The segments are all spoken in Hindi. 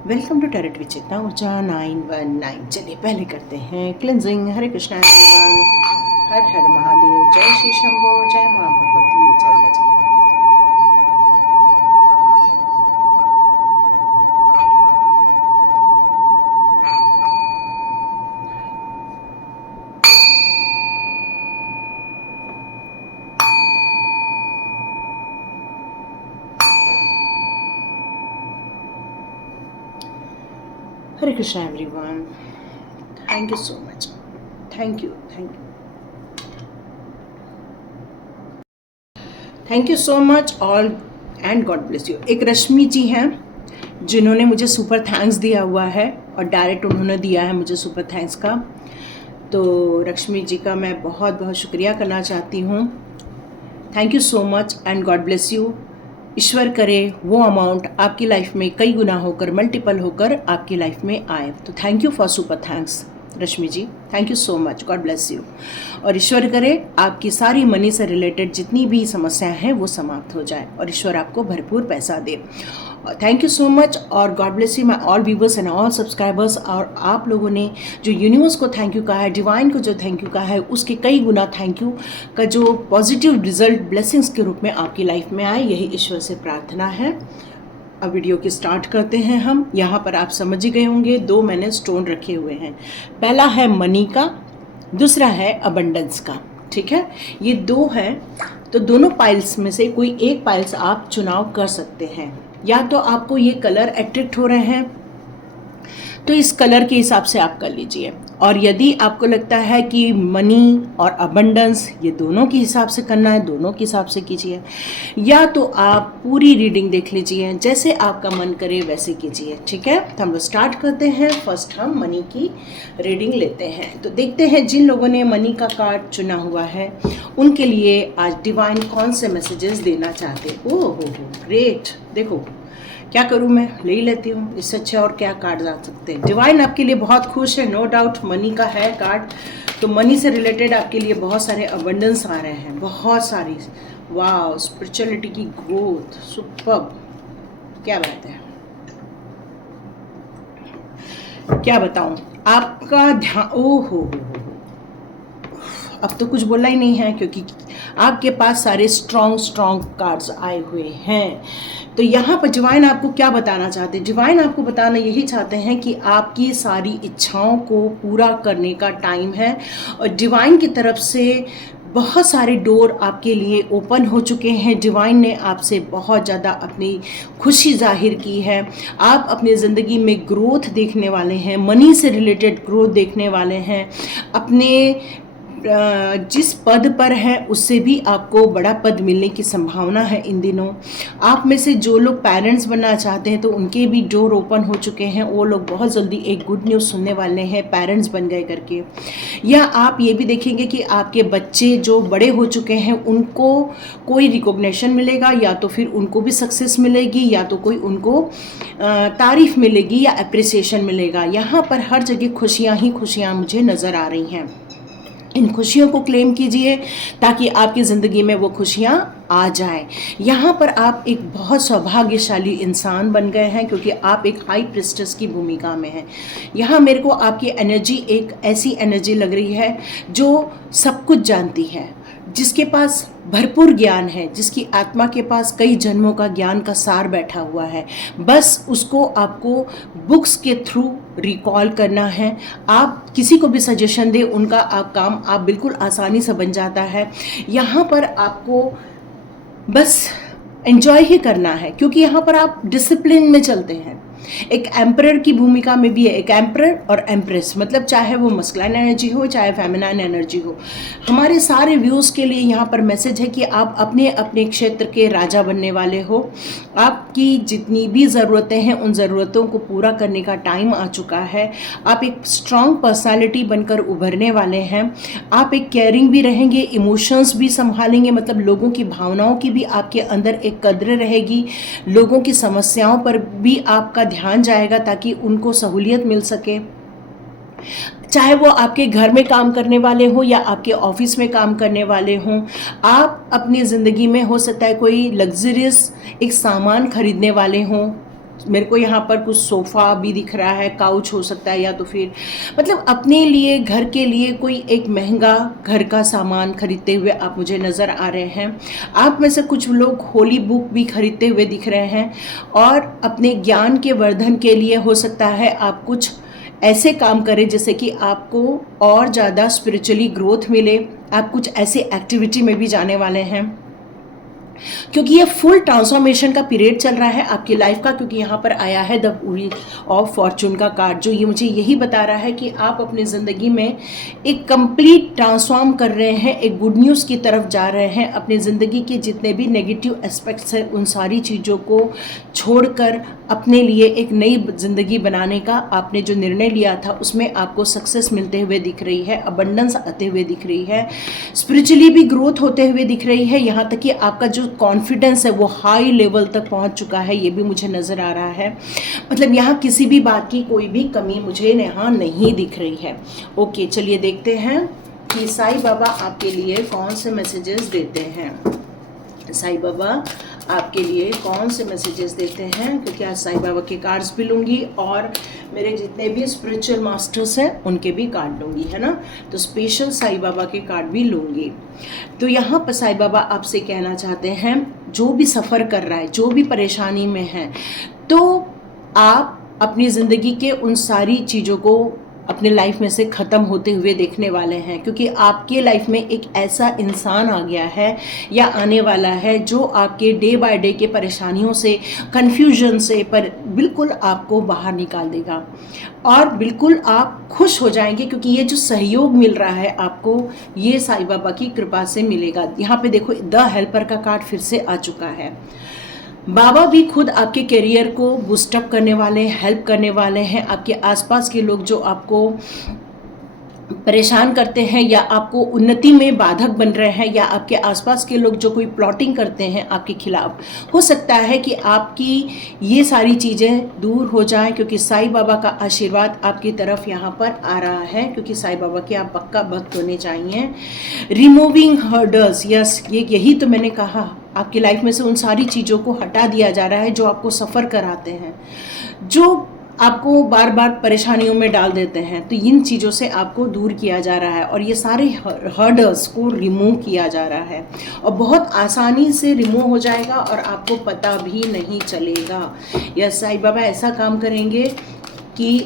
वेलकम टू टैरेट विचेता ऊर्जा 919। चलिए पहले करते हैं क्लिनजिंग। हरे कृष्णा एवरीवन, हर हर महादेव, जय श्री शंभो, जय माँ भगवती, जय गज। Hare Krishna everyone, thank you so much, thank you thank you so much all and God bless you. एक रश्मि जी हैं जिन्होंने मुझे सुपर थैंक्स दिया हुआ है और डायरेक्ट उन्होंने दिया है मुझे सुपर थैंक्स का, तो रश्मि जी का मैं बहुत बहुत शुक्रिया करना चाहती हूँ। Thank you so much and God bless you. ईश्वर करे वो अमाउंट आपकी लाइफ में कई गुना होकर, मल्टीपल होकर आपकी लाइफ में आए। तो thank you for super thanks Rashmi ji, thank you so much, God bless you. और ईश्वर करे आपकी सारी मनी से रिलेटेड जितनी भी समस्याएं हैं वो समाप्त हो जाए और ईश्वर आपको भरपूर पैसा दे। थैंक यू सो मच और God bless you my all viewers and all subscribers. और आप लोगों ने जो यूनिवर्स को थैंक यू कहा है, डिवाइन को जो थैंक यू कहा है, उसके कई गुना थैंक यू का जो पॉजिटिव रिजल्ट ब्लेसिंग्स के रूप में आपकी लाइफ में आए, यही ईश्वर से प्रार्थना है। अब वीडियो की स्टार्ट करते हैं हम। यहाँ पर आप समझ ही गए होंगे, दो मैंने स्टोन रखे हुए हैं। पहला है मनी का, दूसरा है अबंडेंस का। ठीक है, ये दो है, तो दोनों पाइल्स में से कोई एक पाइल्स आप चुनाव कर सकते हैं। या तो आपको ये कलर अट्रैक्ट हो रहे हैं तो इस कलर के हिसाब से आप कर लीजिए, और यदि आपको लगता है कि मनी और अबंडेंस ये दोनों के हिसाब से करना है, दोनों के हिसाब से कीजिए। या तो आप पूरी रीडिंग देख लीजिए, जैसे आपका मन करे वैसे कीजिए। ठीक है, तो हम लोग स्टार्ट करते हैं। फर्स्ट हम मनी की रीडिंग लेते हैं। तो देखते हैं जिन लोगों ने मनी का कार्ड चुना हुआ है उनके लिए आज डिवाइन कौन से मैसेजेस देना चाहते हैं। ओह हो ग्रेट, देखो क्या करूं, मैं ले ही लेती हूँ, इससे अच्छे और क्या कार्ड आ सकते हैं। डिवाइन आपके लिए बहुत खुश है, नो डाउट। मनी का है कार्ड, तो मनी से रिलेटेड आपके लिए बहुत सारे अबंडेंस आ रहे हैं, बहुत सारी। वाह, स्पिरिचुअलिटी की ग्रोथ, सुपर्ब, क्या बात है। क्या बताऊं आपका ध्यान, ओ हो, अब तो कुछ बोला ही नहीं है क्योंकि आपके पास सारे स्ट्रॉन्ग कार्ड्स आए हुए हैं। तो यहाँ पर डिवाइन आपको क्या बताना चाहते हैं? डिवाइन आपको बताना यही चाहते हैं कि आपकी सारी इच्छाओं को पूरा करने का टाइम है, और डिवाइन की तरफ से बहुत सारे डोर आपके लिए ओपन हो चुके हैं। डिवाइन ने आपसे बहुत ज़्यादा अपनी खुशी जाहिर की है। आप अपनी ज़िंदगी में ग्रोथ देखने वाले हैं, मनी से रिलेटेड ग्रोथ देखने वाले हैं। अपने जिस पद पर है उससे भी आपको बड़ा पद मिलने की संभावना है इन दिनों। आप में से जो लोग पेरेंट्स बनना चाहते हैं तो उनके भी डोर ओपन हो चुके हैं, वो लोग बहुत जल्दी एक गुड न्यूज़ सुनने वाले हैं पेरेंट्स बन गए करके। या आप ये भी देखेंगे कि आपके बच्चे जो बड़े हो चुके हैं उनको कोई रिकॉग्निशन मिलेगा, या तो फिर उनको भी सक्सेस मिलेगी, या तो कोई उनको तारीफ मिलेगी या अप्रिसिएशन मिलेगा। यहाँ पर हर जगह खुशियाँ ही खुशियाँ मुझे नज़र आ रही हैं। इन खुशियों को क्लेम कीजिए ताकि आपकी ज़िंदगी में वो खुशियाँ आ जाएं। यहाँ पर आप एक बहुत सौभाग्यशाली इंसान बन गए हैं क्योंकि आप एक हाई प्रिस्टेस की भूमिका में हैं। यहाँ मेरे को आपकी एनर्जी एक ऐसी एनर्जी लग रही है जो सब कुछ जानती है, जिसके पास भरपूर ज्ञान है, जिसकी आत्मा के पास कई जन्मों का ज्ञान का सार बैठा हुआ है। बस उसको आपको बुक्स के थ्रू रिकॉल करना है। आप किसी को भी सजेशन दें, उनका काम आप बिल्कुल आसानी से बन जाता है। यहाँ पर आपको बस एंजॉय ही करना है क्योंकि यहाँ पर आप डिसिप्लिन में चलते हैं। एक एम्परर की भूमिका में भी है, एक एम्परर और एम्प्रेस, मतलब चाहे वो मस्कुलाइन एनर्जी हो चाहे फेमिनाइन एनर्जी हो। हमारे सारे व्यूज़ के लिए यहाँ पर मैसेज है कि आप अपने अपने क्षेत्र के राजा बनने वाले हो। आपकी जितनी भी ज़रूरतें हैं उन ज़रूरतों को पूरा करने का टाइम आ चुका है। आप एक स्ट्रॉन्ग पर्सनालिटी बनकर उभरने वाले हैं। आप एक केयरिंग भी रहेंगे, इमोशंस भी संभालेंगे, मतलब लोगों की भावनाओं की भी आपके अंदर एक कद्र रहेगी। लोगों की समस्याओं पर भी आपका ध्यान जाएगा ताकि उनको सहूलियत मिल सके। चाहे वो आपके घर में काम करने वाले हो या आपके ऑफिस में काम करने वाले हों, आप अपनी ज़िंदगी में हो सकता है कोई लग्जरियस एक सामान खरीदने वाले हों, मेरे को यहाँ पर कुछ सोफ़ा भी दिख रहा है, काउच हो सकता है, या तो फिर मतलब अपने लिए, घर के लिए कोई एक महंगा घर का सामान खरीदते हुए आप मुझे नज़र आ रहे हैं। आप में से कुछ लोग होली बुक भी खरीदते हुए दिख रहे हैं, और अपने ज्ञान के वर्धन के लिए हो सकता है आप कुछ ऐसे काम करें जिससे कि आपको और ज़्यादा स्पिरिचुअली ग्रोथ मिले। आप कुछ ऐसी एक्टिविटी में भी जाने वाले हैं, क्योंकि ये फुल ट्रांसफॉर्मेशन का पीरियड चल रहा है आपकी लाइफ का। क्योंकि यहाँ पर आया है द व्हील ऑफ फॉर्चून का कार्ड, जो ये मुझे यही बता रहा है कि आप अपनी ज़िंदगी में एक कंप्लीट ट्रांसफॉर्म कर रहे हैं, एक गुड न्यूज़ की तरफ जा रहे हैं। अपनी ज़िंदगी के जितने भी नेगेटिव एस्पेक्ट्स हैं उन सारी चीज़ों को छोड़कर अपने लिए एक नई ज़िंदगी बनाने का आपने जो निर्णय लिया था उसमें आपको सक्सेस मिलते हुए दिख रही है, अबंडेंस आते हुए दिख रही है, स्पिरिचुअली भी ग्रोथ होते हुए दिख रही है। यहाँ तक कि आपका जो कॉन्फिडेंस है वो हाई लेवल तक पहुँच चुका है, ये भी मुझे नज़र आ रहा है। मतलब यहाँ किसी भी बात की कोई भी कमी मुझे यहाँ नहीं दिख रही है। ओके, चलिए देखते हैं कि साईं बाबा आपके लिए कौन से मैसेजेस देते हैं। साईं बाबा आपके लिए कौन से मैसेजेस देते हैं, क्योंकि आज साईं बाबा के कार्ड्स भी लूँगी और मेरे जितने भी स्पिरिचुअल मास्टर्स हैं उनके भी कार्ड लूँगी, है ना। तो स्पेशल साईं बाबा के कार्ड भी लूँगी। तो यहाँ पर साईं बाबा आपसे कहना चाहते हैं, जो भी सफ़र कर रहा है, जो भी परेशानी में है, तो आप अपनी ज़िंदगी के उन सारी चीज़ों को अपने लाइफ में से ख़त्म होते हुए देखने वाले हैं। क्योंकि आपके लाइफ में एक ऐसा इंसान आ गया है या आने वाला है जो आपके डे बाय डे के परेशानियों से, कन्फ्यूजन से पर बिल्कुल आपको बाहर निकाल देगा, और बिल्कुल आप खुश हो जाएंगे। क्योंकि ये जो सहयोग मिल रहा है आपको, ये साईं बाबा की कृपा से मिलेगा। यहाँ पे देखो, द हेल्पर का कार्ड फिर से आ चुका है। बाबा भी खुद आपके करियर को बूस्टअप करने वाले, हेल्प करने वाले हैं। आपके आसपास के लोग जो आपको परेशान करते हैं या आपको उन्नति में बाधक बन रहे हैं, या आपके आसपास के लोग जो कोई प्लॉटिंग करते हैं आपके खिलाफ, हो सकता है कि आपकी ये सारी चीज़ें दूर हो जाएं। क्योंकि साईं बाबा का आशीर्वाद आपकी तरफ यहाँ पर आ रहा है, क्योंकि साईं बाबा के आप पक्का भक्त होने चाहिए। रिमूविंग हर्डल्स, यस, ये यही तो मैंने कहा, आपकी लाइफ में से उन सारी चीज़ों को हटा दिया जा रहा है जो आपको सफ़र कराते हैं, जो आपको बार बार परेशानियों में डाल देते हैं। तो इन चीज़ों से आपको दूर किया जा रहा है और ये सारे हर्डल्स को रिमूव किया जा रहा है, और बहुत आसानी से रिमूव हो जाएगा और आपको पता भी नहीं चलेगा। यस, साईं बाबा ऐसा काम करेंगे कि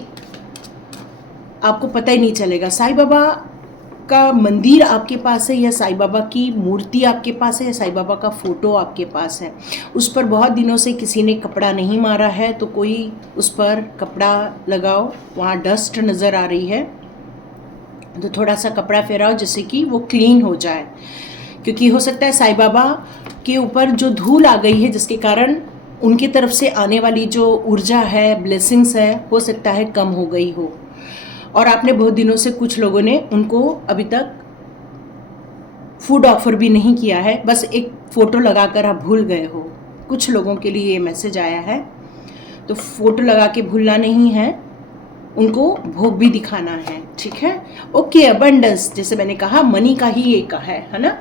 आपको पता ही नहीं चलेगा। साईं बाबा का मंदिर आपके पास है, या साईं बाबा की मूर्ति आपके पास है, या साईं बाबा का फ़ोटो आपके पास है, उस पर बहुत दिनों से किसी ने कपड़ा नहीं मारा है, तो कोई उस पर कपड़ा लगाओ। वहाँ डस्ट नज़र आ रही है तो थोड़ा सा कपड़ा फैलाओ जिससे कि वो क्लीन हो जाए। क्योंकि हो सकता है साईं बाबा के ऊपर जो धूल आ गई है, जिसके कारण उनकी तरफ से आने वाली जो ऊर्जा है, ब्लेसिंग्स है, हो सकता है कम हो गई हो। और आपने बहुत दिनों से, कुछ लोगों ने उनको अभी तक फूड ऑफर भी नहीं किया है, बस एक फ़ोटो लगाकर आप भूल गए हो। कुछ लोगों के लिए ये मैसेज आया है। तो फ़ोटो लगा के भूलना नहीं है, उनको भोग भी दिखाना है, ठीक है। ओके, अबंडेंस, जैसे मैंने कहा, मनी का ही एक है ना।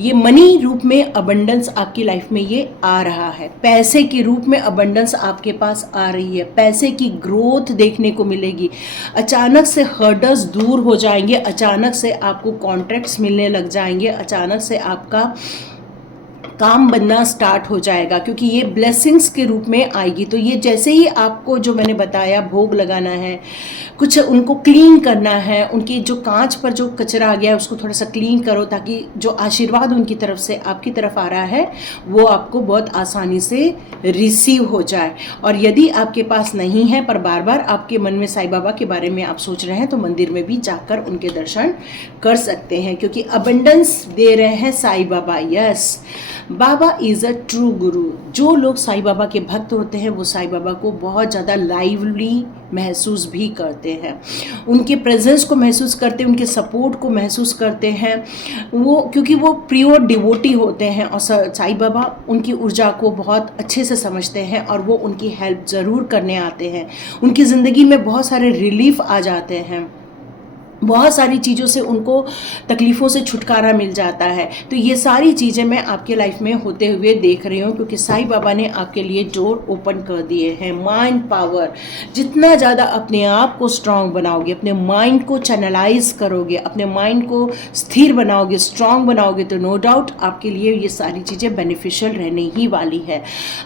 ये मनी रूप में अबंडेंस आपकी लाइफ में ये आ रहा है, पैसे के रूप में अबंडेंस आपके पास आ रही है, पैसे की ग्रोथ देखने को मिलेगी। अचानक से हर्डल्स दूर हो जाएंगे, अचानक से आपको कॉन्ट्रैक्ट्स मिलने लग जाएंगे, अचानक से आपका काम बनना स्टार्ट हो जाएगा, क्योंकि ये ब्लेसिंग्स के रूप में आएगी। तो ये जैसे ही आपको, जो मैंने बताया, भोग लगाना है, कुछ उनको क्लीन करना है, उनकी जो कांच पर जो कचरा आ गया है उसको थोड़ा सा क्लीन करो, ताकि जो आशीर्वाद उनकी तरफ से आपकी तरफ आ रहा है वो आपको बहुत आसानी से रिसीव हो जाए। और यदि आपके पास नहीं है पर बार बार आपके मन में साईं बाबा के बारे में आप सोच रहे हैं, तो मंदिर में भी जाकर उनके दर्शन कर सकते हैं, क्योंकि अबंडेंस दे रहे हैं Sai Baba. Yes, Baba is a true guru. जो लोग साईं बाबा के भक्त होते हैं वो साईं बाबा को बहुत ज़्यादा लाइवली महसूस भी करते हैं, उनके प्रेजेंस को महसूस करते हैं, उनके सपोर्ट को महसूस करते हैं वो, क्योंकि वो प्योर डिवोटी होते हैं। और साईं बाबा उनकी ऊर्जा को बहुत अच्छे से समझते हैं और वो उनकी हेल्प ज़रूर करने आते हैं। उनकी ज़िंदगी में बहुत सारे रिलीफ आ जाते हैं, बहुत सारी चीज़ों से उनको तकलीफ़ों से छुटकारा मिल जाता है। तो ये सारी चीज़ें मैं आपके लाइफ में होते हुए देख रही हूँ, क्योंकि साईं बाबा ने आपके लिए डोर ओपन कर दिए हैं। माइंड पावर, जितना ज़्यादा अपने आप को स्ट्रांग बनाओगे, अपने माइंड को चैनलाइज करोगे, अपने माइंड को स्थिर बनाओगे, स्ट्रांग बनाओगे, तो नो डाउट आपके लिए ये सारी चीज़ें बेनिफिशियल रहने ही वाली है।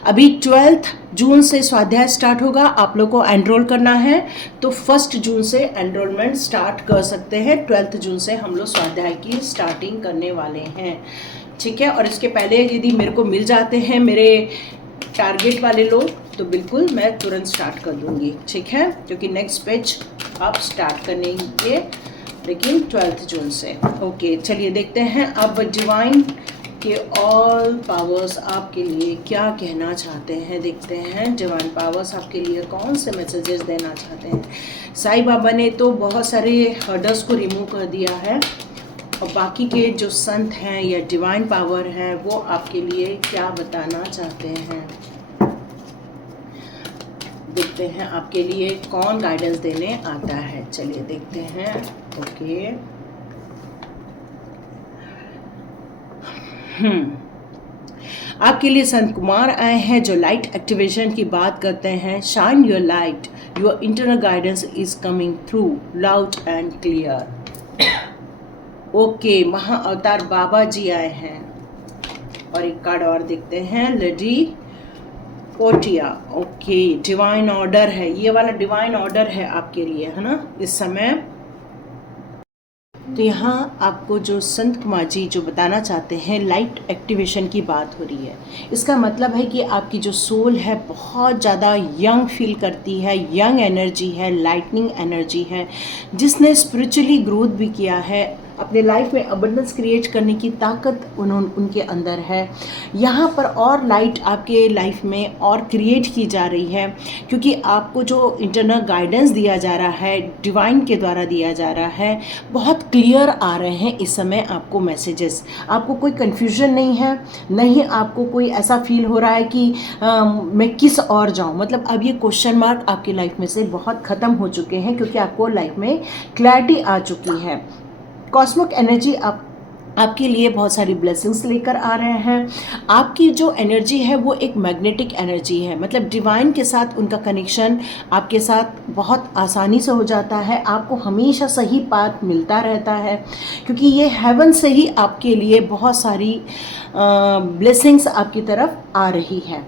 अभी 12 जून से स्वाध्याय स्टार्ट होगा, आप लोग को एनरोल करना है तो 1 जून से एनरोलमेंट स्टार्ट कर सकते हैं। 12 जून से हम लोग स्वाध्याय की स्टार्टिंग करने वाले हैं, ठीक है। और इसके पहले यदि मेरे को मिल जाते हैं मेरे टारगेट वाले लोग, तो बिल्कुल मैं तुरंत स्टार्ट कर दूंगी, ठीक है, क्योंकि नेक्स्ट बैच आप स्टार्ट करेंगे लेकिन 12 जून से। ओके, चलिए देखते हैं अब डिवाइन के ऑल पावर्स आपके लिए क्या कहना चाहते हैं। देखते हैं डिवाइन पावर्स आपके लिए कौन से मैसेजेस देना चाहते हैं। साईं बाबा ने तो बहुत सारे हर्डल्स को रिमूव कर दिया है, और बाकी के जो संत हैं या डिवाइन पावर है वो आपके लिए क्या बताना चाहते हैं। देखते हैं आपके लिए कौन गाइडेंस देने आता है। चलिए देखते हैं। ओके, आपके लिए संत कुमार आए हैं जो लाइट एक्टिवेशन की बात करते हैं। Shine your light, your internal guidance is coming through loud and clear. Okay, महा अवतार बाबा जी आए हैं। और एक कार्ड और देखते हैं, लेडी पोटिया। ओके, डिवाइन ऑर्डर है, ये वाला डिवाइन ऑर्डर है आपके लिए, है ना, इस समय। तो यहाँ आपको जो संत कुमार जी जो बताना चाहते हैं, लाइट एक्टिवेशन की बात हो रही है। इसका मतलब है कि आपकी जो सोल है बहुत ज़्यादा यंग फील करती है, यंग एनर्जी है, लाइटनिंग एनर्जी है, जिसने स्पिरिचुअली ग्रोथ भी किया है, अपने लाइफ में अबंडेंस क्रिएट करने की ताकत उनके अंदर है। यहाँ पर और लाइट आपके लाइफ में और क्रिएट की जा रही है, क्योंकि आपको जो इंटरनल गाइडेंस दिया जा रहा है, डिवाइन के द्वारा दिया जा रहा है, बहुत क्लियर आ रहे हैं इस समय आपको मैसेजेस। आपको कोई कन्फ्यूजन नहीं है, नहीं आपको कोई ऐसा फील हो रहा है कि मैं किस और जाऊँ। मतलब अब ये क्वेश्चन मार्क आपकी लाइफ में से बहुत ख़त्म हो चुके हैं, क्योंकि आपको लाइफ में क्लैरिटी आ चुकी है। कॉस्मिक एनर्जी आपके लिए बहुत सारी ब्लेसिंग्स लेकर आ रहे हैं। आपकी जो एनर्जी है वो एक मैग्नेटिक एनर्जी है, मतलब डिवाइन के साथ उनका कनेक्शन आपके साथ बहुत आसानी से हो जाता है। आपको हमेशा सही पाथ मिलता रहता है, क्योंकि ये हेवन से ही आपके लिए बहुत सारी ब्लेसिंग्स आपकी तरफ आ रही है।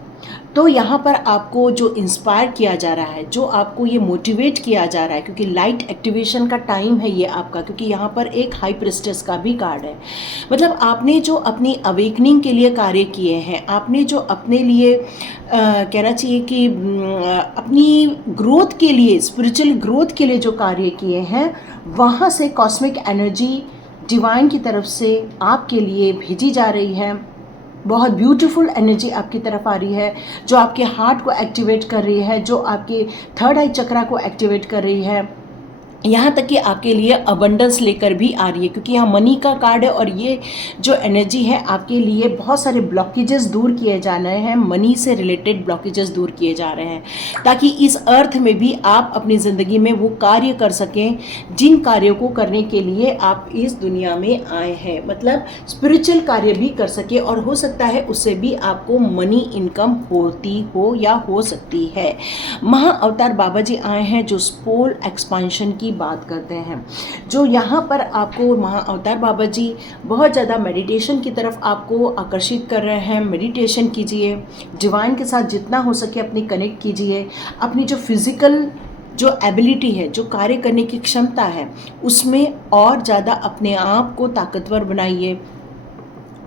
तो यहाँ पर आपको जो इंस्पायर किया जा रहा है, जो आपको ये मोटिवेट किया जा रहा है, क्योंकि लाइट एक्टिवेशन का टाइम है ये आपका, क्योंकि यहाँ पर एक हाई प्रिस्टेस का भी कार्ड है। मतलब आपने जो अपनी अवेकनिंग के लिए कार्य किए हैं, आपने जो अपने लिए कहना चाहिए कि अपनी ग्रोथ के लिए, स्पिरिचुअल ग्रोथ के लिए जो कार्य किए हैं, वहाँ से कॉस्मिक एनर्जी डिवाइन की तरफ से आपके लिए भेजी जा रही है। बहुत ब्यूटीफुल एनर्जी आपकी तरफ आ रही है, जो आपके हार्ट को एक्टिवेट कर रही है, जो आपके थर्ड आई चक्रा को एक्टिवेट कर रही है, यहाँ तक कि आपके लिए अबंडेंस लेकर भी आ रही है, क्योंकि यहाँ मनी का कार्ड है। और ये जो एनर्जी है आपके लिए बहुत सारे ब्लॉकेजेस दूर किए जा रहे हैं, मनी से रिलेटेड ब्लॉकेजेस दूर किए जा रहे हैं, ताकि इस अर्थ में भी आप अपनी ज़िंदगी में वो कार्य कर सकें जिन कार्यों को करने के लिए आप इस दुनिया में आए हैं। मतलब स्पिरिचुअल कार्य भी कर सके, और हो सकता है उससे भी आपको मनी इनकम होती हो या हो सकती है। महा अवतार बाबा जी आए हैं जो स्पोल एक्सपांशन की बात करते हैं, जो यहाँ पर आपको महा अवतार बाबा जी बहुत ज़्यादा मेडिटेशन की तरफ आपको आकर्षित कर रहे हैं। मेडिटेशन कीजिए, डिवाइन के साथ जितना हो सके अपनी कनेक्ट कीजिए, अपनी जो फिज़िकल जो एबिलिटी है, जो कार्य करने की क्षमता है, उसमें और ज़्यादा अपने आप को ताकतवर बनाइए।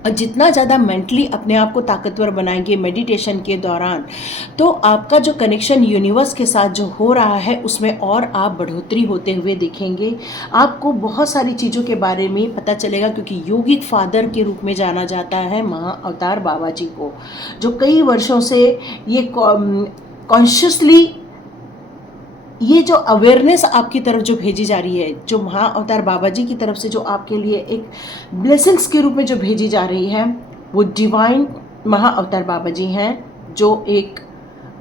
और जितना ज़्यादा मेंटली अपने आप को ताकतवर बनाएंगे मेडिटेशन के दौरान, तो आपका जो कनेक्शन यूनिवर्स के साथ जो हो रहा है उसमें और आप बढ़ोतरी होते हुए दिखेंगे। आपको बहुत सारी चीज़ों के बारे में पता चलेगा, क्योंकि योगिक फादर के रूप में जाना जाता है महा अवतार बाबा जी को, जो कई वर्षों से ये कॉन्शियसली ये जो अवेयरनेस आपकी तरफ जो भेजी जा रही है, जो महा अवतार बाबा जी की तरफ से जो आपके लिए एक ब्लेसिंग्स के रूप में जो भेजी जा रही है, वो डिवाइन महा अवतार बाबा जी हैं, जो एक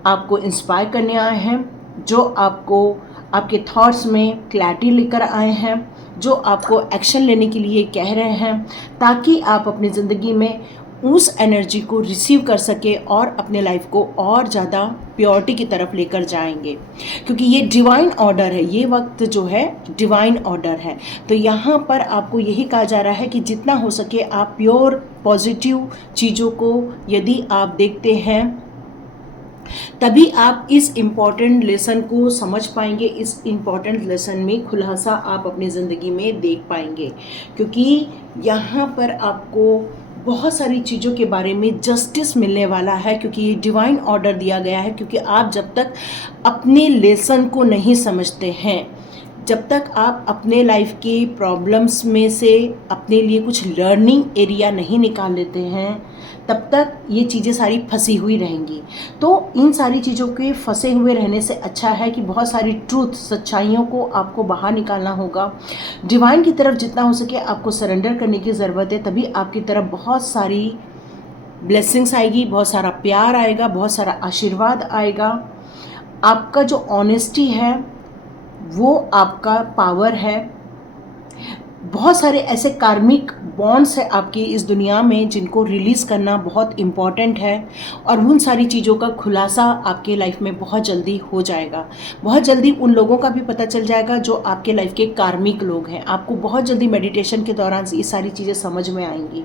आपको इंस्पायर करने आए हैं, जो आपको आपके थॉट्स में क्लैरिटी लेकर आए हैं, जो आपको एक्शन लेने के लिए कह रहे हैं, ताकि आप अपनी ज़िंदगी में उस एनर्जी को रिसीव कर सके और अपने लाइफ को और ज़्यादा प्योरिटी की तरफ लेकर जाएंगे, क्योंकि ये डिवाइन ऑर्डर है, ये वक्त जो है डिवाइन ऑर्डर है। तो यहाँ पर आपको यही कहा जा रहा है कि जितना हो सके आप प्योर पॉजिटिव चीज़ों को यदि आप देखते हैं, तभी आप इस इम्पॉर्टेंट लेसन को समझ पाएंगे, इस इम्पॉर्टेंट लेसन में खुलासा आप अपनी ज़िंदगी में देख पाएंगे। क्योंकि यहाँ पर आपको बहुत सारी चीज़ों के बारे में जस्टिस मिलने वाला है, क्योंकि ये डिवाइन ऑर्डर दिया गया है। क्योंकि आप जब तक अपने लेसन को नहीं समझते हैं, जब तक आप अपने लाइफ के प्रॉब्लम्स में से अपने लिए कुछ लर्निंग एरिया नहीं निकाल लेते हैं, तब तक ये चीज़ें सारी फंसी हुई रहेंगी। तो इन सारी चीज़ों के फंसे हुए रहने से अच्छा है कि बहुत सारी ट्रूथ, सच्चाइयों को आपको बाहर निकालना होगा। डिवाइन की तरफ जितना हो सके आपको सरेंडर करने की ज़रूरत है, तभी आपकी तरफ बहुत सारी ब्लेसिंग्स आएगी, बहुत सारा प्यार आएगा, बहुत सारा आशीर्वाद आएगा। आपका जो ऑनेस्टी है वो आपका पावर है। बहुत सारे ऐसे कार्मिक बॉन्ड्स है आपकी इस दुनिया में जिनको रिलीज़ करना बहुत इम्पॉर्टेंट है, और उन सारी चीज़ों का खुलासा आपके लाइफ में बहुत जल्दी हो जाएगा। बहुत जल्दी उन लोगों का भी पता चल जाएगा जो आपके लाइफ के कार्मिक लोग हैं। आपको बहुत जल्दी मेडिटेशन के दौरान ये सारी चीज़ें समझ में आएंगी,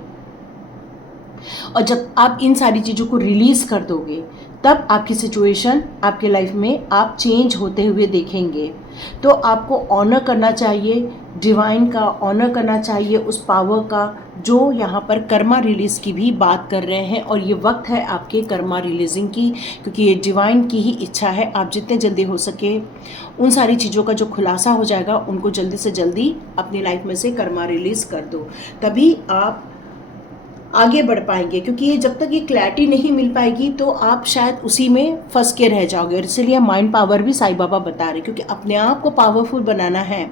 और जब आप इन सारी चीज़ों को रिलीज़ कर दोगे, तब आपकी सिचुएशन आपके लाइफ में आप चेंज होते हुए देखेंगे। तो आपको ऑनर करना चाहिए, डिवाइन का ऑनर करना चाहिए, उस पावर का जो यहाँ पर कर्मा रिलीज़ की भी बात कर रहे हैं। और ये वक्त है आपके कर्मा रिलीजिंग की, क्योंकि ये डिवाइन की ही इच्छा है। आप जितने जल्दी हो सके उन सारी चीज़ों का जो खुलासा हो जाएगा, उनको जल्दी से जल्दी अपनी लाइफ में से कर्मा रिलीज़ कर दो, तभी आप आगे बढ़ पाएंगे। क्योंकि ये जब तक ये क्लैरिटी नहीं मिल पाएगी तो आप शायद उसी में फंस के रह जाओगे। और इसीलिए माइंड पावर भी साईं बाबा बता रहे, क्योंकि अपने आप को पावरफुल बनाना है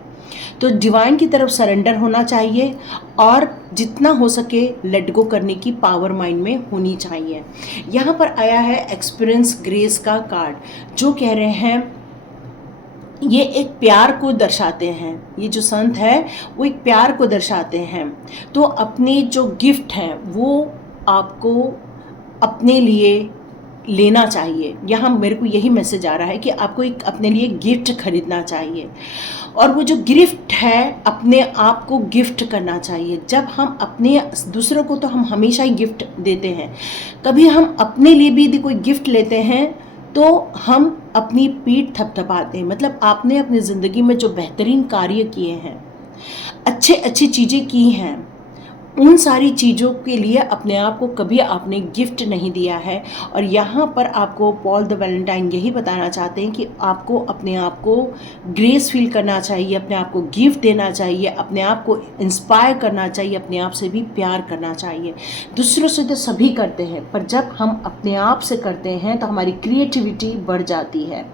तो डिवाइन की तरफ सरेंडर होना चाहिए, और जितना हो सके लेट गो करने की पावर माइंड में होनी चाहिए। यहाँ पर आया है एक्सपीरियंस ग्रेस का कार्ड, जो कह रहे हैं ये एक प्यार को दर्शाते हैं। ये जो संत है वो एक प्यार को दर्शाते हैं। तो अपने जो गिफ्ट हैं वो आपको अपने लिए लेना चाहिए। यहाँ मेरे को यही मैसेज आ रहा है कि आपको एक अपने लिए गिफ्ट खरीदना चाहिए, और वो जो गिफ्ट है अपने आप को गिफ्ट करना चाहिए। जब हम अपने दूसरों को तो हम हमेशा ही गिफ्ट देते हैं, कभी हम अपने लिए भी यदि कोई गिफ्ट लेते हैं तो हम अपनी पीठ थपथपाते हैं। मतलब आपने अपनी ज़िंदगी में जो बेहतरीन कार्य किए हैं, अच्छी चीज़ें की हैं, उन सारी चीज़ों के लिए अपने आप को कभी आपने गिफ्ट नहीं दिया है। और यहाँ पर आपको पॉल द वैलेंटाइन यही बताना चाहते हैं कि आपको अपने आप को ग्रेस फील करना चाहिए, अपने आप को गिफ्ट देना चाहिए, अपने आप को इंस्पायर करना चाहिए, अपने आप से भी प्यार करना चाहिए। दूसरों से तो सभी करते हैं, पर जब हम अपने आप से करते हैं तो हमारी क्रिएटिविटी बढ़ जाती है,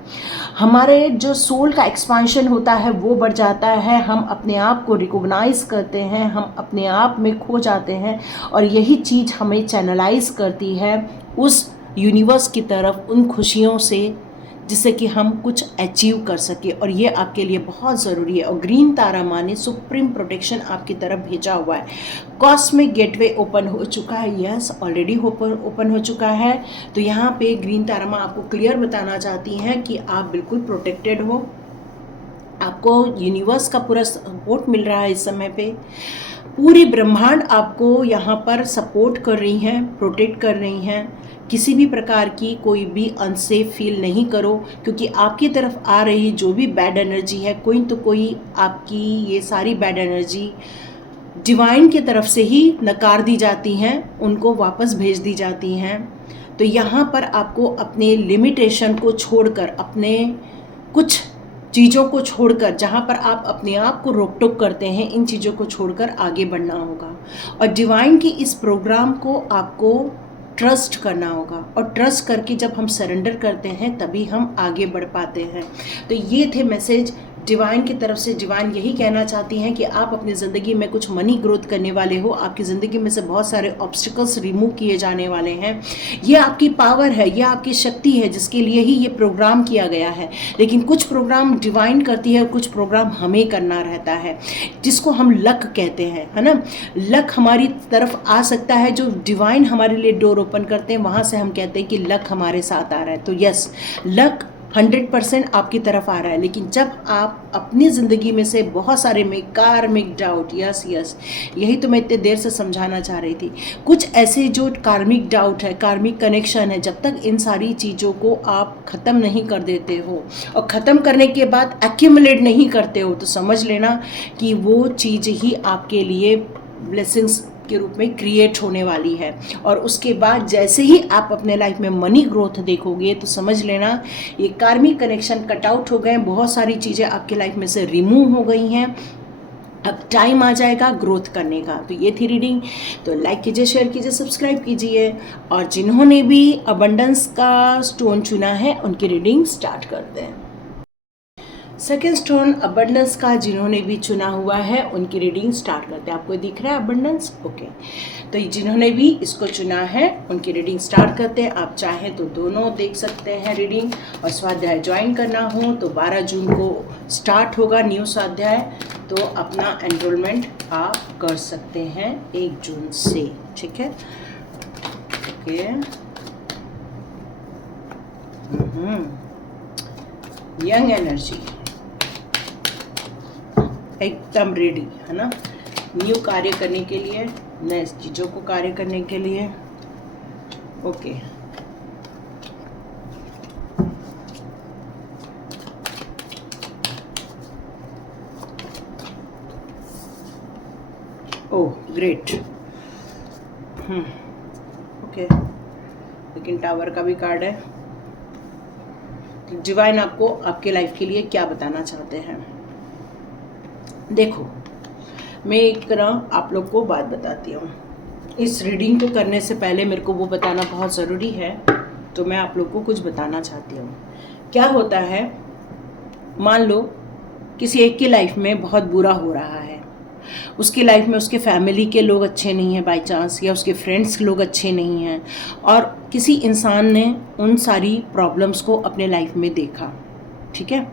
हमारे जो सोल का एक्सपांशन होता है वो बढ़ जाता है। हम अपने आप को रिकॉग्नाइज करते हैं, हम अपने आप में खो जाते हैं, और यही चीज़ हमें चैनलाइज करती है उस यूनिवर्स की तरफ, उन खुशियों से, जिससे कि हम कुछ अचीव कर सके। और ये आपके लिए बहुत ज़रूरी है। और ग्रीन तारा माँ ने सुप्रीम प्रोटेक्शन आपकी तरफ भेजा हुआ है। कॉस्मिक गेटवे ओपन हो चुका है, यस ऑलरेडी ओपन हो चुका है। तो यहाँ पे ग्रीन तारा माँ आपको क्लियर बताना चाहती हैं कि आप बिल्कुल प्रोटेक्टेड हो, आपको यूनिवर्स का पूरा सपोर्ट मिल रहा है इस समय पे। पूरी ब्रह्मांड आपको यहाँ पर सपोर्ट कर रही हैं, प्रोटेक्ट कर रही हैं। किसी भी प्रकार की कोई भी अनसेफ फील नहीं करो, क्योंकि आपकी तरफ आ रही जो भी बैड एनर्जी है, कोई तो कोई आपकी ये सारी बैड एनर्जी डिवाइन की तरफ से ही नकार दी जाती हैं, उनको वापस भेज दी जाती हैं। तो यहाँ पर आपको अपने लिमिटेशन को छोड़कर, अपने कुछ चीज़ों को छोड़कर, जहाँ पर आप अपने आप को रोक टोक करते हैं, इन चीज़ों को छोड़कर आगे बढ़ना होगा। और डिवाइन की इस प्रोग्राम को आपको ट्रस्ट करना होगा, और ट्रस्ट करके जब हम सरेंडर करते हैं तभी हम आगे बढ़ पाते हैं। तो ये थे मैसेज डिवाइन की तरफ से डिवाइन यही कहना चाहती हैं कि आप अपनी ज़िंदगी में कुछ मनी ग्रोथ करने वाले हो, आपकी ज़िंदगी में से बहुत सारे ऑब्स्टिकल्स रिमूव किए जाने वाले हैं। ये आपकी पावर है, ये आपकी शक्ति है जिसके लिए ही ये प्रोग्राम किया गया है। लेकिन कुछ प्रोग्राम डिवाइन करती है और कुछ प्रोग्राम हमें करना रहता है, जिसको हम लक कहते हैं, है ना। लक हमारी तरफ आ सकता है, जो डिवाइन हमारे लिए डोर ओपन करते हैं वहाँ से हम कहते हैं कि लक हमारे साथ आ रहा है। तो यस, लक 100% आपकी तरफ आ रहा है। लेकिन जब आप अपनी ज़िंदगी में से बहुत सारे में कार्मिक डाउट, यस यही तो मैं इतने देर से समझाना चाह रही थी, कुछ ऐसे जो कार्मिक डाउट है, कार्मिक कनेक्शन है, जब तक इन सारी चीज़ों को आप ख़त्म नहीं कर देते हो और ख़त्म करने के बाद एक्यूमुलेट नहीं करते हो, तो समझ लेना कि वो चीज़ ही आपके लिए ब्लेसिंग्स के रूप में क्रिएट होने वाली है। और उसके बाद जैसे ही आप अपने लाइफ में मनी ग्रोथ देखोगे तो समझ लेना ये कार्मिक कनेक्शन कट आउट हो गए, बहुत सारी चीज़ें आपके लाइफ में से रिमूव हो गई हैं। अब टाइम आ जाएगा ग्रोथ करने का। तो ये थी रीडिंग, तो लाइक कीजिए, शेयर कीजिए, सब्सक्राइब कीजिए। और जिन्होंने भी अबंडेंस का स्टोन चुना है उनकी रीडिंग स्टार्ट करते हैं। सेकेंड स्टोन अबंडेंस का जिन्होंने भी चुना हुआ है उनकी रीडिंग स्टार्ट करते हैं। आपको दिख रहा है अबंडेंस? ओके, तो जिन्होंने भी इसको चुना है उनकी रीडिंग स्टार्ट करते हैं। आप चाहें तो दोनों देख सकते हैं रीडिंग, और स्वाध्याय ज्वाइन करना हो तो 12 जून को स्टार्ट होगा न्यू स्वाध्याय, तो अपना एनरोलमेंट आप कर सकते हैं 1 जून से, ठीक है। ओके, यंग एनर्जी एकदम रेडी है ना, न्यू कार्य करने के लिए, नए चीज़ों को कार्य करने के लिए। Okay, oh great. ओके, लेकिन टावर का भी कार्ड है। डिवाइन आपको आपके लाइफ के लिए क्या बताना चाहते हैं? देखो, मैं एक ना आप लोग को बात बताती हूँ। इस रीडिंग को करने से पहले मेरे को वो बताना बहुत ज़रूरी है, तो मैं आप लोग को कुछ बताना चाहती हूँ। क्या होता है, मान लो किसी एक की लाइफ में बहुत बुरा हो रहा है, उसकी लाइफ में उसके फैमिली के लोग अच्छे नहीं हैं बाय चांस, या उसके फ्रेंड्स लोग अच्छे नहीं हैं, और किसी इंसान ने उन सारी प्रॉब्लम्स को अपने लाइफ में देखा, ठीक है।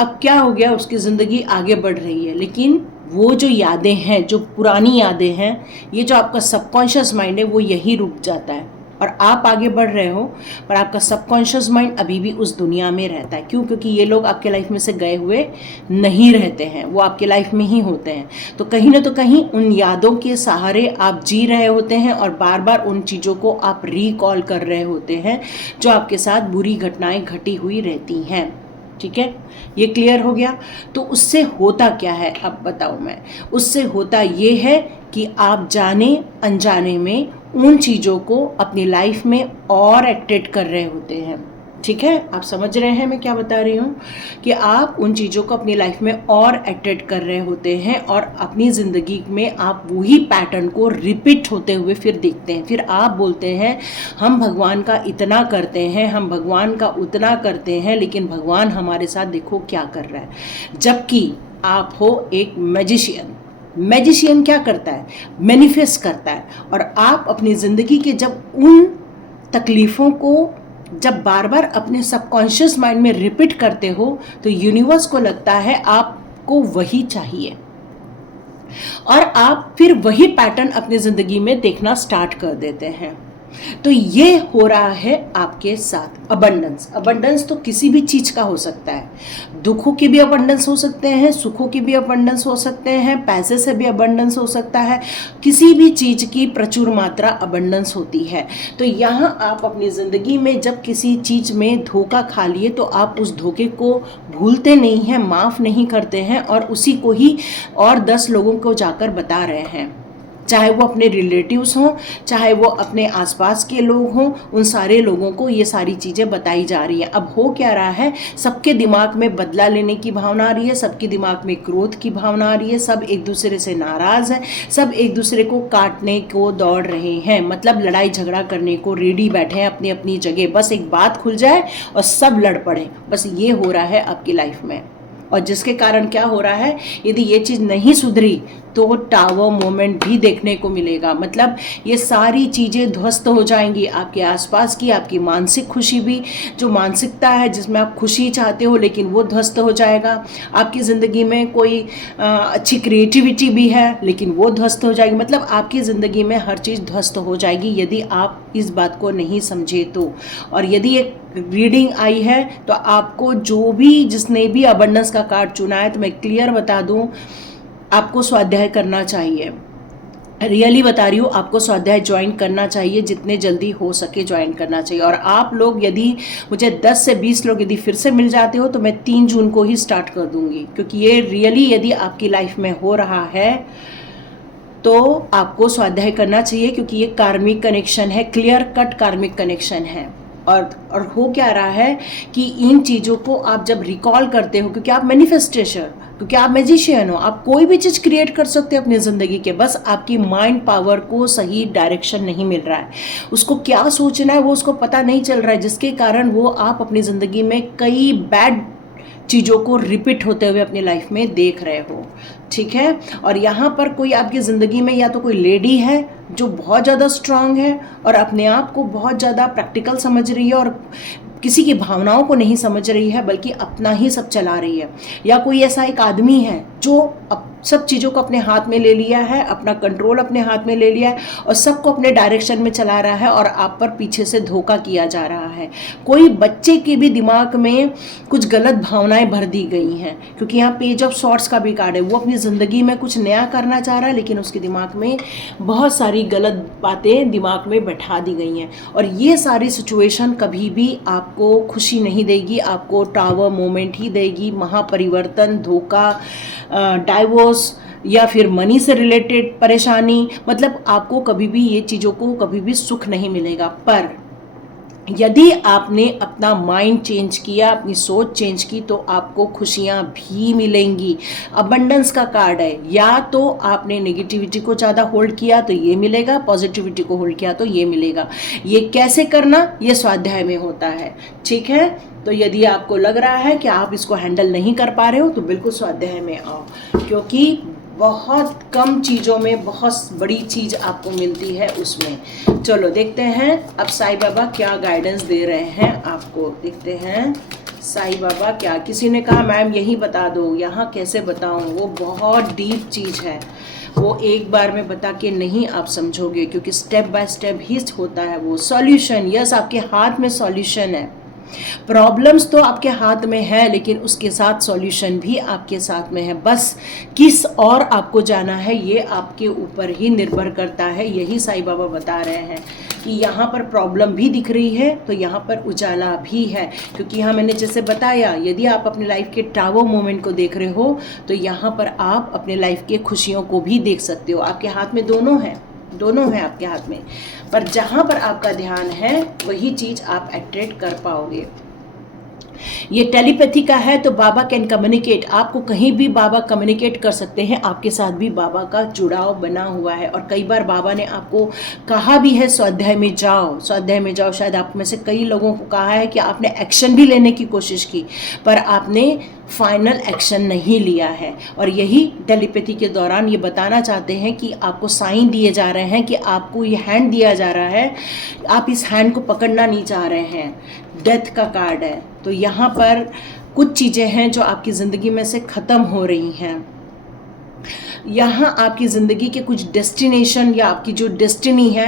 अब क्या हो गया, उसकी ज़िंदगी आगे बढ़ रही है, लेकिन वो जो यादें हैं, जो पुरानी यादें हैं, ये जो आपका सबकॉन्शियस माइंड है वो यही रुक जाता है, और आप आगे बढ़ रहे हो पर आपका सबकॉन्शियस माइंड अभी भी उस दुनिया में रहता है। क्यों? क्योंकि ये लोग आपके लाइफ में से गए हुए नहीं रहते हैं, वो आपके लाइफ में ही होते हैं। तो कहीं ना तो कहीं उन यादों के सहारे आप जी रहे होते हैं, और बार बार उन चीज़ों को आप रिकॉल कर रहे होते हैं जो आपके साथ बुरी घटनाएं घटी हुई रहती हैं, ठीक है। ये क्लियर हो गया? तो उससे होता क्या है अब बताऊं मैं। उससे होता ये है कि आप जाने अनजाने में उन चीज़ों को अपनी लाइफ में और एक्टेट कर रहे होते हैं, ठीक है। आप समझ रहे हैं मैं क्या बता रही हूँ, कि आप उन चीज़ों को अपनी लाइफ में और एक्टेट कर रहे होते हैं, और अपनी ज़िंदगी में आप वही पैटर्न को रिपीट होते हुए फिर देखते हैं। फिर आप बोलते हैं हम भगवान का इतना करते हैं, हम भगवान का उतना करते हैं, लेकिन भगवान हमारे साथ देखो क्या कर रहा है। जबकि आप हो एक मैजिशियन। मैजिशियन क्या करता है? मैनिफेस्ट करता है। और आप अपनी ज़िंदगी के जब उन तकलीफ़ों को जब बार बार अपने सबकॉन्शियस माइंड में रिपीट करते हो, तो यूनिवर्स को लगता है आपको वही चाहिए, और आप फिर वही पैटर्न अपनी ज़िंदगी में देखना स्टार्ट कर देते हैं। तो ये हो रहा है आपके साथ। अबंडेंस, अबंडेंस तो किसी भी चीज़ का हो सकता है। दुखों के भी अबंडेंस हो सकते हैं, सुखों के भी अबंडेंस हो सकते हैं, पैसे से भी अबंडेंस हो सकता है, किसी भी चीज़ की प्रचुर मात्रा अबंडेंस होती है। तो यहाँ आप अपनी ज़िंदगी में जब किसी चीज़ में धोखा खा लिए, तो आप उस धोखे को भूलते नहीं हैं, माफ़ नहीं करते हैं, और उसी को ही और 10 लोगों को जाकर बता रहे हैं, चाहे वो अपने रिलेटिव्स हों, चाहे वो अपने आसपास के लोग हों, उन सारे लोगों को ये सारी चीज़ें बताई जा रही है। अब हो क्या रहा है, सबके दिमाग में बदला लेने की भावना आ रही है, सबके दिमाग में क्रोध की भावना आ रही है, सब एक दूसरे से नाराज़ है, सब एक दूसरे को काटने को दौड़ रहे हैं, मतलब लड़ाई झगड़ा करने को रेडी बैठे हैं अपनी अपनी जगह। बस एक बात खुल जाए और सब लड़ पड़े, बस ये हो रहा है आपकी लाइफ में। और जिसके कारण क्या हो रहा है, यदि ये चीज़ नहीं सुधरी तो टावर मोमेंट भी देखने को मिलेगा। मतलब ये सारी चीज़ें ध्वस्त हो जाएंगी, आपके आसपास की आपकी मानसिक खुशी भी, जो मानसिकता है जिसमें आप खुशी चाहते हो लेकिन वो ध्वस्त हो जाएगा। आपकी ज़िंदगी में कोई अच्छी क्रिएटिविटी भी है लेकिन वो ध्वस्त हो जाएगी। मतलब आपकी ज़िंदगी में हर चीज़ ध्वस्त हो जाएगी यदि आप इस बात को नहीं समझे तो। और यदि एक रीडिंग आई है तो आपको जो भी, जिसने भी अबंडेंस का कार्ड चुना है, तो मैं क्लियर बता दूं, आपको स्वाध्याय करना चाहिए। रियली बता रही हूँ, आपको स्वाध्याय ज्वाइन करना चाहिए, जितने जल्दी हो सके ज्वाइन करना चाहिए। और आप लोग यदि मुझे 10 से 20 लोग यदि फिर से मिल जाते हो तो मैं 3 जून को ही स्टार्ट कर दूंगी, क्योंकि ये रियली यदि आपकी लाइफ में हो रहा है तो आपको स्वाध्याय करना चाहिए, क्योंकि ये कार्मिक कनेक्शन है, क्लियर कट कार्मिक कनेक्शन है। और हो क्या रहा है कि इन चीज़ों को आप जब रिकॉल करते हो, क्योंकि आप मैनिफेस्टेशन, क्योंकि आप मैजिशियन हो, आप कोई भी चीज़ क्रिएट कर सकते हो अपनी ज़िंदगी के, बस आपकी माइंड पावर को सही डायरेक्शन नहीं मिल रहा है, उसको क्या सोचना है वो उसको पता नहीं चल रहा है, जिसके कारण वो आप अपनी ज़िंदगी में कई बैड चीज़ों को रिपीट होते हुए अपनी लाइफ में देख रहे हो। ठीक है। और यहाँ पर कोई आपकी ज़िंदगी में या तो कोई लेडी है जो बहुत ज़्यादा स्ट्रांग है और अपने आप को बहुत ज़्यादा प्रैक्टिकल समझ रही है और किसी की भावनाओं को नहीं समझ रही है बल्कि अपना ही सब चला रही है, या कोई ऐसा एक आदमी है जो सब चीज़ों को अपने हाथ में ले लिया है, अपना कंट्रोल अपने हाथ में ले लिया है और सबको अपने डायरेक्शन में चला रहा है और आप पर पीछे से धोखा किया जा रहा है। कोई बच्चे के भी दिमाग में कुछ गलत भावनाएं भर दी गई हैं, क्योंकि यहाँ पेज ऑफ सॉर्ट्स का भी कार्ड है, वो अपनी ज़िंदगी में कुछ नया करना चाह रहा है लेकिन उसके दिमाग में बहुत सारी गलत बातें दिमाग में बैठा दी गई हैं। और ये सारी सिचुएशन कभी भी आपको खुशी नहीं देगी, आपको टावर मोमेंट ही देगी, महापरिवर्तन, धोखा, डाइवोर्स या फिर मनी से रिलेटेड परेशानी। मतलब आपको कभी भी ये चीज़ों को कभी भी सुख नहीं मिलेगा। पर यदि आपने अपना माइंड चेंज किया, अपनी सोच चेंज की, तो आपको खुशियाँ भी मिलेंगी। अबंडेंस का कार्ड है, या तो आपने नेगेटिविटी को ज़्यादा होल्ड किया तो ये मिलेगा, पॉजिटिविटी को होल्ड किया तो ये मिलेगा। ये कैसे करना, ये स्वाध्याय में होता है। ठीक है। तो यदि आपको लग रहा है कि आप इसको हैंडल नहीं कर पा रहे हो तो बिल्कुल स्वाध्याय में आओ, क्योंकि बहुत कम चीज़ों में बहुत बड़ी चीज़ आपको मिलती है उसमें। चलो देखते हैं अब साईं बाबा क्या गाइडेंस दे रहे हैं आपको। देखते हैं साईं बाबा क्या। किसी ने कहा मैम यही बता दो, यहाँ कैसे बताऊँ, वो बहुत डीप चीज़ है, वो एक बार में बता के नहीं आप समझोगे, क्योंकि स्टेप बाय स्टेप ही होता है वो। सॉल्यूशन, यस, आपके हाथ में सॉल्यूशन है। प्रॉब्लम्स तो आपके हाथ में है लेकिन उसके साथ सॉल्यूशन भी आपके साथ में है। बस किस और आपको जाना है ये आपके ऊपर ही निर्भर करता है। यही साईं बाबा बता रहे हैं कि यहाँ पर प्रॉब्लम भी दिख रही है तो यहाँ पर उजाला भी है, क्योंकि यहाँ मैंने जैसे बताया, यदि आप अपने लाइफ के टावर मोमेंट को देख रहे हो तो यहाँ पर आप अपने लाइफ के खुशियों को भी देख सकते हो। आपके हाथ में दोनों हैं, दोनों हैं आपके हाथ में, पर जहाँ पर आपका ध्यान है वही चीज़ आप अट्रैक्ट कर पाओगे। ये टेलीपैथी का है तो बाबा कैन कम्युनिकेट, आपको कहीं भी बाबा कम्युनिकेट कर सकते हैं, आपके साथ भी बाबा का जुड़ाव बना हुआ है। और कई बार बाबा ने आपको कहा भी है स्वाध्याय में जाओ, स्वाध्याय में जाओ। शायद आप में से कई लोगों को कहा है कि आपने एक्शन भी लेने की कोशिश की पर आपने फाइनल एक्शन नहीं लिया है। और यही टेलीपैथी के दौरान ये बताना चाहते हैं कि आपको साइन दिए जा रहे हैं कि आपको ये हैंड दिया जा रहा है, आप इस हैंड को पकड़ना नहीं चाह रहे हैं। डेथ का कार्ड है तो यहाँ पर कुछ चीज़ें हैं जो आपकी ज़िंदगी में से ख़त्म हो रही हैं। यहाँ आपकी ज़िंदगी के कुछ डेस्टिनेशन या आपकी जो डेस्टिनी है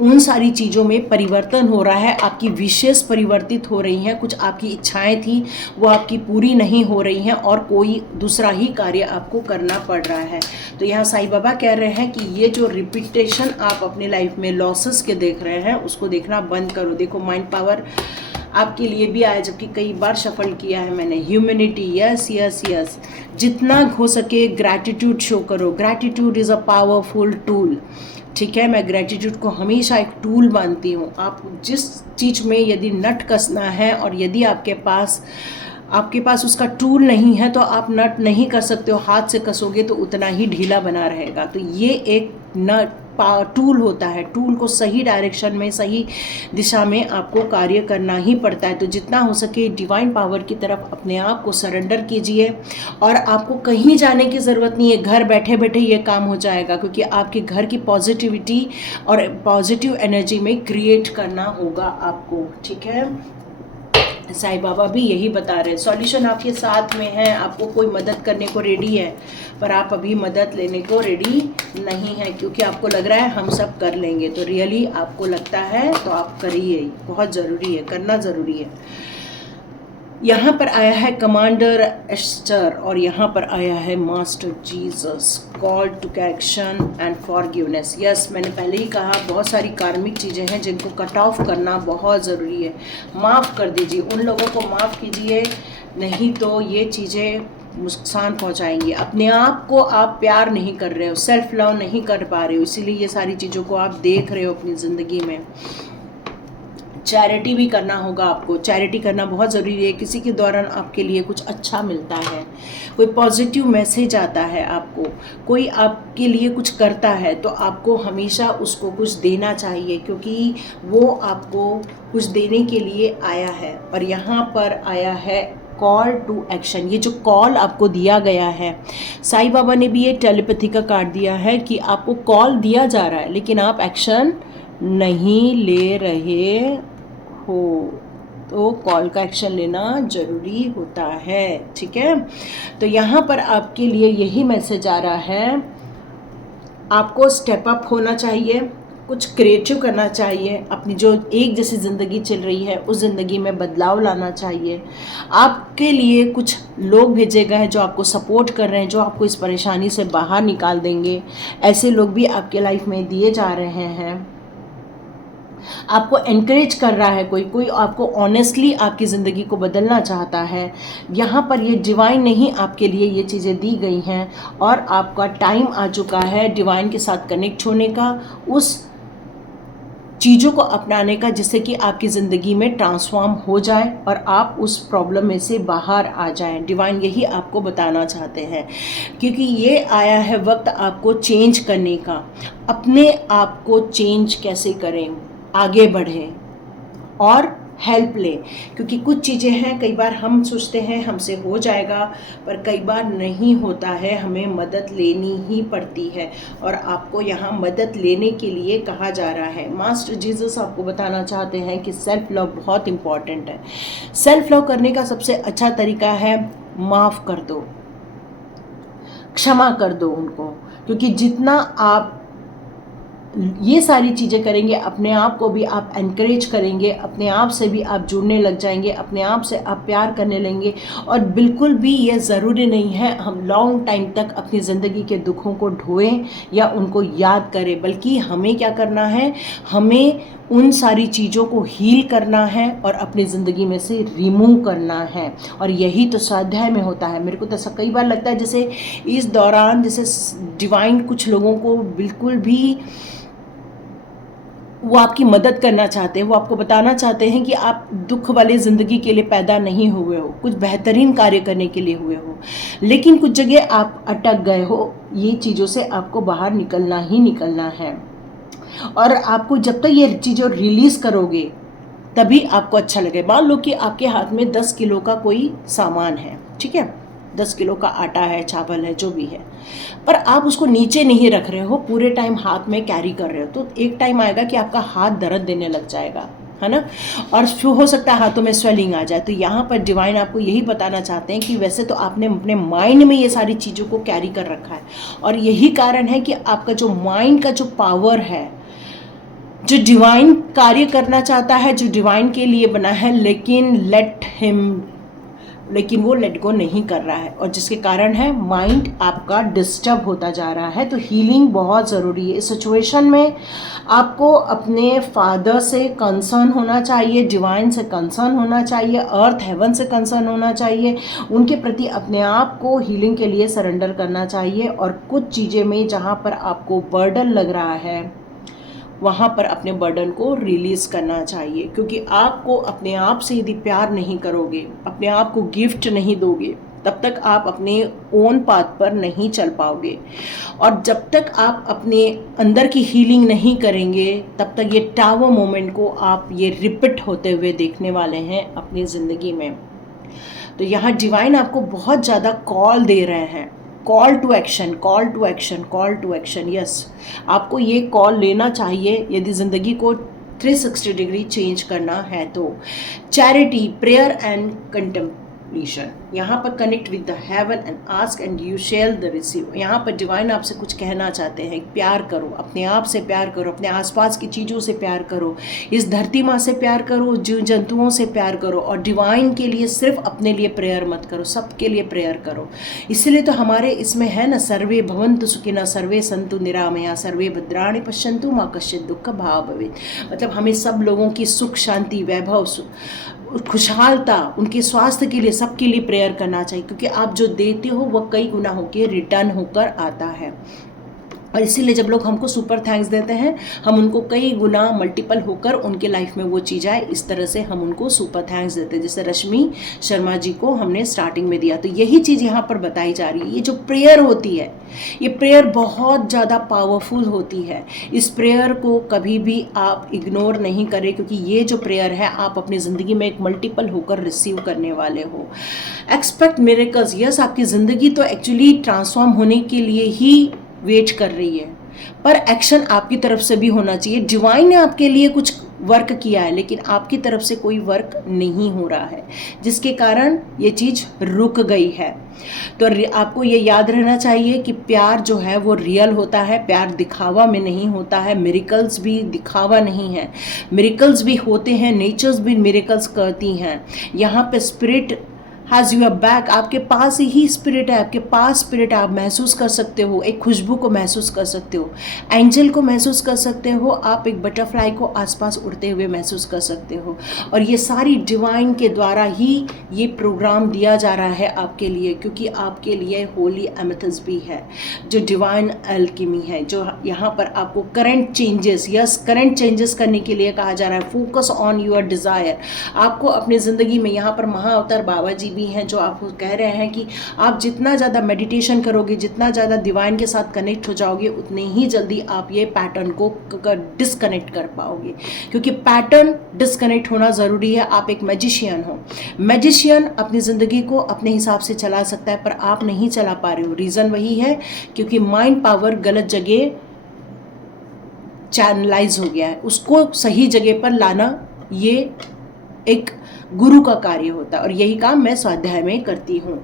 उन सारी चीज़ों में परिवर्तन हो रहा है, आपकी विशेष परिवर्तित हो रही हैं। कुछ आपकी इच्छाएं थी वो आपकी पूरी नहीं हो रही हैं और कोई दूसरा ही कार्य आपको करना पड़ रहा है। तो यहाँ साईं बाबा कह रहे हैं कि ये जो रिपीटेशन आप अपने लाइफ में लॉसेस के देख रहे हैं उसको देखना बंद करो। देखो माइंड पावर आपके लिए भी आया, जबकि कई बार सफल किया है मैंने। ह्यूमैनिटी, यस यस यस, जितना हो सके ग्रैटिट्यूड शो करो। Gratitude is a powerful tool. ठीक है, मैं ग्रैटिट्यूड को हमेशा एक टूल मानती हूँ। आप जिस चीज़ में यदि नट कसना है और यदि आपके पास उसका टूल नहीं है तो आप नट नहीं कर सकते हो, हाथ से कसोगे तो उतना ही ढीला बना रहेगा। तो ये एक नट टूल होता है, टूल को सही डायरेक्शन में, सही दिशा में आपको कार्य करना ही पड़ता है। तो जितना हो सके डिवाइन पावर की तरफ अपने आप को सरेंडर कीजिए, और आपको कहीं जाने की ज़रूरत नहीं है, घर बैठे बैठे ये काम हो जाएगा, क्योंकि आपके घर की पॉजिटिविटी और पॉजिटिव एनर्जी में क्रिएट करना होगा आपको। ठीक है, साईं बाबा भी यही बता रहे हैं। सॉल्यूशन आपके साथ में है, आपको कोई मदद करने को रेडी है, पर आप अभी मदद लेने को रेडी नहीं है, क्योंकि आपको लग रहा है हम सब कर लेंगे। तो रियली आपको लगता है तो आप करिए, बहुत ज़रूरी है, करना ज़रूरी है। यहाँ पर आया है कमांडर एस्टर, और यहाँ पर आया है master Jesus, call to action and forgiveness. Yes, मैंने पहले ही कहा, बहुत सारी कार्मिक चीज़ें हैं जिनको कट ऑफ करना बहुत ज़रूरी है। माफ़ कर दीजिए, उन लोगों को माफ़ कीजिए, नहीं तो ये चीज़ें नुकसान पहुंचाएंगी। अपने आप को आप प्यार नहीं कर रहे हो, सेल्फ लव नहीं कर पा रहे हो, इसीलिए ये सारी चीज़ों को आप देख रहे हो अपनी ज़िंदगी में। चैरिटी भी करना होगा आपको, चैरिटी करना बहुत ज़रूरी है। किसी के दौरान आपके लिए कुछ अच्छा मिलता है, कोई पॉजिटिव मैसेज आता है आपको, कोई आपके लिए कुछ करता है, तो आपको हमेशा उसको कुछ देना चाहिए, क्योंकि वो आपको कुछ देने के लिए आया है। और यहाँ पर आया है कॉल टू एक्शन। ये जो कॉल आपको दिया गया है, साईं बाबा ने भी ये टेलीपैथी का कार्ड दिया है कि आपको कॉल दिया जा रहा है, लेकिन आप एक्शन नहीं ले रहे हो, तो कॉल का एक्शन लेना ज़रूरी होता है। ठीक है, तो यहाँ पर आपके लिए यही मैसेज आ रहा है, आपको स्टेप अप होना चाहिए, कुछ क्रिएटिव करना चाहिए, अपनी जो एक जैसी ज़िंदगी चल रही है उस ज़िंदगी में बदलाव लाना चाहिए। आपके लिए कुछ लोग भेजे गए हैं जो आपको सपोर्ट कर रहे हैं, जो आपको इस परेशानी से बाहर निकाल देंगे। ऐसे लोग भी आपके लाइफ में दिए जा रहे हैं। आपको एनकरेज कर रहा है कोई आपको ऑनेस्टली आपकी ज़िंदगी को बदलना चाहता है। यहाँ पर ये डिवाइन नहीं, आपके लिए ये चीज़ें दी गई हैं, और आपका टाइम आ चुका है डिवाइन के साथ कनेक्ट होने का, उस चीज़ों को अपनाने का, जिससे कि आपकी ज़िंदगी में ट्रांसफॉर्म हो जाए और आप उस प्रॉब्लम में से बाहर आ जाएं। डिवाइन यही आपको बताना चाहते हैं, क्योंकि ये आया है वक्त आपको चेंज करने का। अपने आप को चेंज कैसे करें, आगे बढ़ें और हेल्प लें, क्योंकि कुछ चीज़ें हैं, कई बार हम सोचते हैं हमसे हो जाएगा, पर कई बार नहीं होता है, हमें मदद लेनी ही पड़ती है, और आपको यहाँ मदद लेने के लिए कहा जा रहा है। मास्टर जीसस आपको बताना चाहते हैं कि सेल्फ लव बहुत इम्पॉर्टेंट है। सेल्फ लव करने का सबसे अच्छा तरीका है माफ़ कर दो, क्षमा कर दो उनको, क्योंकि जितना आप ये सारी चीज़ें करेंगे, अपने आप को भी आप एनकरेज करेंगे, अपने आप से भी आप जुड़ने लग जाएंगे, अपने आप से आप प्यार करने लगेंगे। और बिल्कुल भी ये ज़रूरी नहीं है हम लॉन्ग टाइम तक अपनी ज़िंदगी के दुखों को ढोएं या उनको याद करें, बल्कि हमें क्या करना है, हमें उन सारी चीज़ों को हील करना है और अपनी ज़िंदगी में से रिमूव करना है। और यही तो स्वाध्याय में होता है। मेरे को तो ऐसा कई बार लगता है जैसे इस दौरान जैसे डिवाइन कुछ लोगों को बिल्कुल भी वो आपकी मदद करना चाहते हैं, वो आपको बताना चाहते हैं कि आप दुख वाली ज़िंदगी के लिए पैदा नहीं हुए हो, कुछ बेहतरीन कार्य करने के लिए हुए हो, लेकिन कुछ जगह आप अटक गए हो। ये चीज़ों से आपको बाहर निकलना ही निकलना है, और आपको जब तक ये चीज़ों रिलीज़ करोगे तभी आपको अच्छा लगे। मान लो कि आपके हाथ में 10 किलो का कोई सामान है, ठीक है, 10 किलो का आटा है, चावल है, जो भी है, पर आप उसको नीचे नहीं रख रहे हो, पूरे टाइम हाथ में कैरी कर रहे हो, तो एक टाइम आएगा कि आपका हाथ दर्द देने लग जाएगा, है ना, और हो सकता है हाथों में स्वेलिंग आ जाए। तो यहाँ पर डिवाइन आपको यही बताना चाहते हैं कि वैसे तो आपने अपने माइंड में ये सारी चीज़ों को कैरी कर रखा है, और यही कारण है कि आपका जो माइंड का जो पावर है, जो डिवाइन कार्य करना चाहता है, जो डिवाइन के लिए बना है, लेकिन वो लेट गो नहीं कर रहा है, और जिसके कारण है माइंड आपका डिस्टर्ब होता जा रहा है। तो हीलिंग बहुत ज़रूरी है। इस सिचुएशन में आपको अपने फादर से कंसर्न होना चाहिए, डिवाइन से कंसर्न होना चाहिए, अर्थ हेवन से कंसर्न होना चाहिए, उनके प्रति अपने आप को हीलिंग के लिए सरेंडर करना चाहिए। और कुछ चीज़ें में जहाँ पर आपको बर्डन लग रहा है वहाँ पर अपने बर्डन को रिलीज़ करना चाहिए, क्योंकि आपको अपने आप से यदि प्यार नहीं करोगे, अपने आप को गिफ्ट नहीं दोगे, तब तक आप अपने ओन पाथ पर नहीं चल पाओगे। और जब तक आप अपने अंदर की हीलिंग नहीं करेंगे तब तक ये टावर मोमेंट को आप ये रिपीट होते हुए देखने वाले हैं अपनी ज़िंदगी में। तो यहाँ डिवाइन आपको बहुत ज़्यादा कॉल दे रहे हैं, call to action, call to action, call to action. Yes, आपको ये कॉल लेना चाहिए यदि ज़िंदगी को 360 डिग्री चेंज करना है तो। Charity, prayer and contemplation. यहाँ पर connect with the heaven and ask and you shall the receive. यहाँ पर डिवाइन आपसे कुछ कहना चाहते हैं, प्यार करो, अपने आप से प्यार करो, अपने आसपास की चीज़ों से प्यार करो, इस धरती माँ से प्यार करो, जीव जंतुओं से प्यार करो, और डिवाइन के लिए सिर्फ अपने लिए प्रेयर मत करो, सबके लिए प्रेयर करो। इसलिए तो हमारे इसमें है ना, सर्वे भवन्तु सुखिनः, सर्वे सन्तु निरामया, सर्वे भद्राणि पश्यन्तु मा कश्चित् दुःख भाग् भवेत्। मतलब हमें सब लोगों की सुख शांति वैभव खुशहालता, उनके स्वास्थ्य के लिए, सबके लिए प्रेयर करना चाहिए, क्योंकि आप जो देते हो वह कई गुना होकर रिटर्न होकर आता है। और इसीलिए जब लोग हमको सुपर थैंक्स देते हैं, हम उनको कई गुना मल्टीपल होकर उनके लाइफ में वो चीज़ आए, इस तरह से हम उनको सुपर थैंक्स देते हैं। जैसे रश्मि शर्मा जी को हमने स्टार्टिंग में दिया, तो यही चीज़ यहाँ पर बताई जा रही है। ये जो प्रेयर होती है, ये प्रेयर बहुत ज़्यादा पावरफुल होती है। इस प्रेयर को कभी भी आप इग्नोर नहीं करें, क्योंकि ये जो प्रेयर है आप अपनी ज़िंदगी में एक मल्टीपल होकर रिसीव करने वाले हो। Expect miracles. यस, आपकी ज़िंदगी तो एक्चुअली ट्रांसफॉर्म होने के लिए ही वेट कर रही है, पर एक्शन आपकी तरफ से भी होना चाहिए। डिवाइन ने आपके लिए कुछ वर्क किया है, लेकिन आपकी तरफ से कोई वर्क नहीं हो रहा है, जिसके कारण ये चीज़ रुक गई है। तो आपको ये याद रहना चाहिए कि प्यार जो है वो रियल होता है, प्यार दिखावा में नहीं होता है। मिरेकल्स भी दिखावा नहीं है, मिरेकल्स भी होते हैं, नेचर्स भी मिरेकल्स करती हैं। यहाँ पे स्पिरिट हैज़ यूर बैक, आपके पास ही स्पिरिट है, आपके पास स्पिरिट आप महसूस कर सकते हो, एक खुशबू को महसूस कर सकते हो, एंजल को महसूस कर सकते हो, आप एक बटरफ्लाई को आसपास उड़ते हुए महसूस कर सकते हो। और ये सारी डिवाइन के द्वारा ही ये प्रोग्राम दिया जा रहा है आपके लिए, क्योंकि आपके लिए होली एमेथिस्ट भी है, जो डिवाइन एल्केमी है, जो यहाँ पर आपको current changes, yes current changes करने के लिए कहा जा रहा है। Focus on your desire. आपको अपनी ज़िंदगी में, यहाँ पर महाअवतार बाबा जी भी हैं जो आपको कह रहे हैं कि आप जितना ज़्यादा मेडिटेशन करोगे, जितना ज़्यादा डिवाइन के साथ कनेक्ट हो जाओगे, उतने ही जल्दी आप ये पैटर्न को डिस्कनेक्ट कर पाओगे, क्योंकि पैटर्न डिस्कनेक्ट होना ज़रूरी है। आप एक मैजिशियन हो, मैजिशियन अपनी ज़िंदगी को अपने हिसाब से चला सकता है, पर आप नहीं चला पा रहे हो। रीज़न वही है क्योंकि माइंड पावर गलत जगह चैनलाइज हो गया है। उसको सही जगह पर लाना ये एक गुरु का कार्य होता है, और यही काम मैं स्वाध्याय में करती हूँ।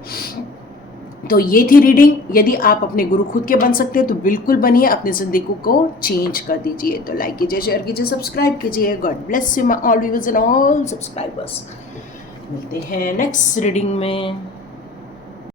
तो ये थी रीडिंग। यदि आप अपने गुरु खुद के बन सकते हैं तो बिल्कुल बनिए, अपनी ज़िंदगी को चेंज कर दीजिए। तो लाइक कीजिए, शेयर कीजिए, सब्सक्राइब कीजिए। God bless you my all viewers and all subscribers. मिलते हैं नेक्स्ट रीडिंग में।